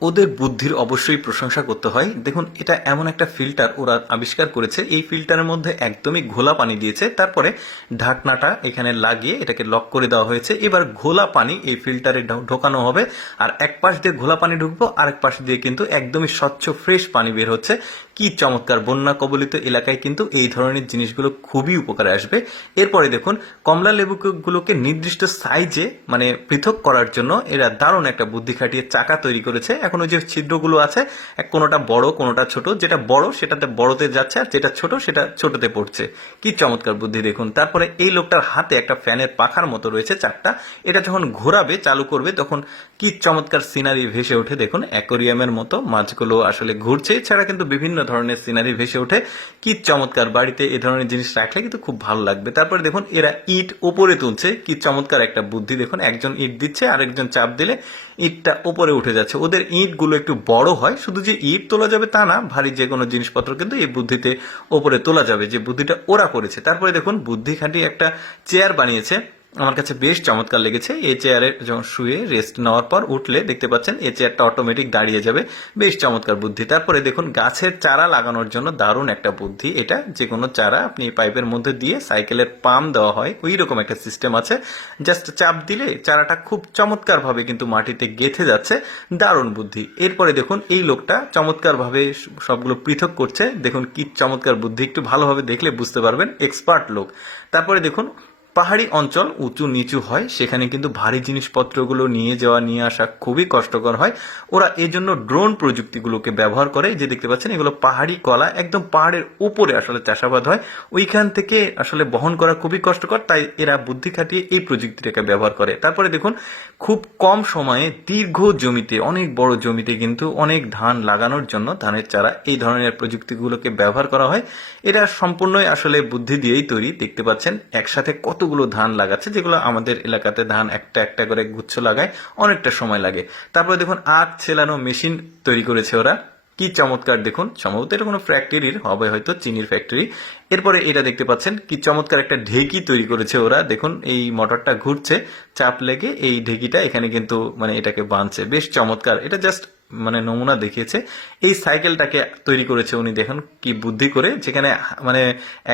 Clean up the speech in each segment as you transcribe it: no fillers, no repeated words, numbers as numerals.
ওদের বুদ্ধির অবশ্যই প্রশংসা করতে হয়। দেখুন, এটা এমন একটা ফিল্টার ওরা আবিষ্কার করেছে। এই ফিল্টারের মধ্যে একদমই ঘোলা পানি দিয়েছে, তারপরে ঢাকনাটা এখানে লাগিয়ে এটাকে লক করে দেওয়া হয়েছে। এবার ঘোলা পানি এই ফিল্টারে ঢোকানো হবে, আর এক পাশ দিয়ে ঘোলা পানি ঢুকবো, আরেক পাশ দিয়ে কিন্তু একদমই স্বচ্ছ ফ্রেশ পানি বের হচ্ছে। কি চমৎকার! বন্যা কবলিত এলাকায় কিন্তু এই ধরনের জিনিসগুলো খুবই উপকারে আসবে। এরপরে দেখুন, কমলা লেবুগুলোকে নির্দিষ্ট সাইজে মানে পৃথক করার জন্য এরা দারুণ একটা বুদ্ধি খাটিয়ে চাকা তৈরি করেছে। এখন ওই যে ছিদ্রগুলো আছে, কোনোটা বড় কোনোটা ছোট, যেটা বড় সেটাতে বড়তে যাচ্ছে, আর যেটা ছোট সেটা ছোটতে পড়ছে। কি চমৎকার বুদ্ধি দেখুন। তারপরে এই লোকটার হাতে একটা ফ্যানের পাখার মতো রয়েছে চারটা, এটা যখন ঘোরাবে চালু করবে তখন কি চমৎকার সিনারি ভেসে ওঠে। দেখুন, অ্যাকোরিয়ামের মতো মাছগুলো আসলে ঘুরছে। এছাড়া কিন্তু বিভিন্ন ধরনের সিনারি ভেসে ওঠে। কি চমৎকার! বাড়িতে এই ধরনের জিনিস রাখলে কিন্তু খুব ভালো লাগবে। তারপরে দেখুন, এরা ইট ওপরে তুলছে। কি চমৎকার একটা বুদ্ধি দেখুন, একজন ইট দিচ্ছে, আরেকজন চাপ দিলে ইটটা ওপরে উঠে যাচ্ছে। ওদের ইটগুলো একটু বড় হয়, শুধু যে ইট তোলা যাবে তা না, ভারী যে কোনো জিনিসপত্র কিন্তু এই বুদ্ধিতে ওপরে তোলা যাবে, যে বুদ্ধিটা ওরা করেছে। তারপরে দেখুন, বুদ্ধি খাটিয়ে একটা চেয়ার বানিয়েছে। আমার কাছে বেশ চমৎকার লেগেছে। এই চেয়ারে যখন শুয়ে রেস্ট নেওয়ার পর উঠলে দেখতে পাচ্ছেন এই চেয়ারটা অটোমেটিক দাঁড়িয়ে যাবে। বেশ চমৎকার বুদ্ধি। তারপরে দেখুন, গাছের চারা লাগানোর জন্য দারুণ একটা বুদ্ধি এটা। যে কোনো চারা আপনি পাইপের মধ্যে দিয়ে সাইকেলের পাম্প দেওয়া হয়, ওই রকম একটা সিস্টেম আছে। জাস্ট চাপ দিলে চারাটা খুব চমৎকার ভাবে কিন্তু মাটিতে গেঁথে যাচ্ছে। দারুণ বুদ্ধি। এরপরে দেখুন, এই লোকটা চমৎকার ভাবে সবগুলো পৃথক করছে। দেখুন কি চমৎকার বুদ্ধি, একটু ভালোভাবে দেখলে বুঝতে পারবেন, এক্সপার্ট লোক। তারপরে দেখুন, পাহাড়ি অঞ্চল উঁচু নিচু হয়, সেখানে কিন্তু ভারী জিনিসপত্রগুলো নিয়ে যাওয়া নিয়ে আসা খুবই কষ্টকর হয়। ওরা এই জন্য ড্রোন প্রযুক্তিগুলোকে ব্যবহার করে। যে দেখতে পাচ্ছেন, এগুলো পাহাড়ি কলা, একদম পাহাড়ের উপরে আসলে চাষাবাদ হয়, ওইখান থেকে আসলে বহন করা খুবই কষ্টকর, তাই এরা বুদ্ধি খাটিয়ে এই প্রযুক্তিটাকে ব্যবহার করে। তারপরে দেখুন, খুব কম সময়ে দীর্ঘ জমিতে, অনেক বড় জমিতে কিন্তু অনেক ধান লাগানোর জন্য ধানের চারা এই ধরনের প্রযুক্তিগুলোকে ব্যবহার করা হয়। এটা সম্পূর্ণই আসলে বুদ্ধি দিয়েই তৈরি। দেখতে পাচ্ছেন একসাথে কতগুলো ধান লাগাচ্ছে, যেগুলো আমাদের এলাকাতে ধান একটা একটা করে গুচ্ছ লাগায়, অনেকটা সময় লাগে। তারপরে দেখুন, আখ ছেলানো মেশিন তৈরি করেছে ওরা। কি চমৎকার! দেখুন, সম্ভবত এটা কোনো ফ্যাক্টরির হবে, হয়তো চিনির ফ্যাক্টরি। এরপরে এটা দেখতে পাচ্ছেন কি চমৎকার একটা ঢেকি তৈরি করেছে ওরা। দেখুন, এই মোটরটা ঘুরছে, চাপ লেগে এই ঢেকিটা এখানে কিন্তু মানে এটাকে বাঁধছে। বেশ চমৎকার! এটা জাস্ট মানে নমুনা দেখিয়েছে। এই সাইকেলটাকে তৈরি করেছে উনি, দেখুন কি বুদ্ধি করে, যেখানে মানে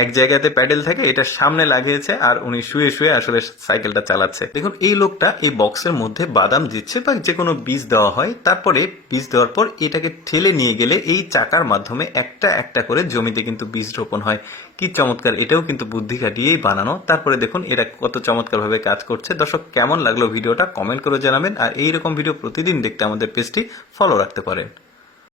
এক জায়গাতে প্যাডেল থাকে, এটা সামনে লাগিয়েছে, আর উনি শুয়ে শুয়ে আসলে সাইকেলটা চালাচ্ছে। দেখুন, এই লোকটা এই বক্সের মধ্যে বাদাম দিচ্ছে, বা যে কোনো বীজ দেওয়া হয়। তারপরে বীজ দেওয়ার পর এটাকে ঠেলে নিয়ে গেলে এই চাকার মাধ্যমে একটা একটা করে জমিতে কিন্তু বীজ রোপণ হয়। কি চমৎকার! এটাও কিন্তু বুদ্ধি খাটিয়েই বানানো। তারপরে দেখুন, এটা কত চমৎকার ভাবে কাজ করছে। দর্শক, কেমন লাগলো ভিডিওটা কমেন্ট করে জানাবেন, আর এইরকম ভিডিও প্রতিদিন দেখতে আমাদের পেজটি ফলো রাখতে পারেন।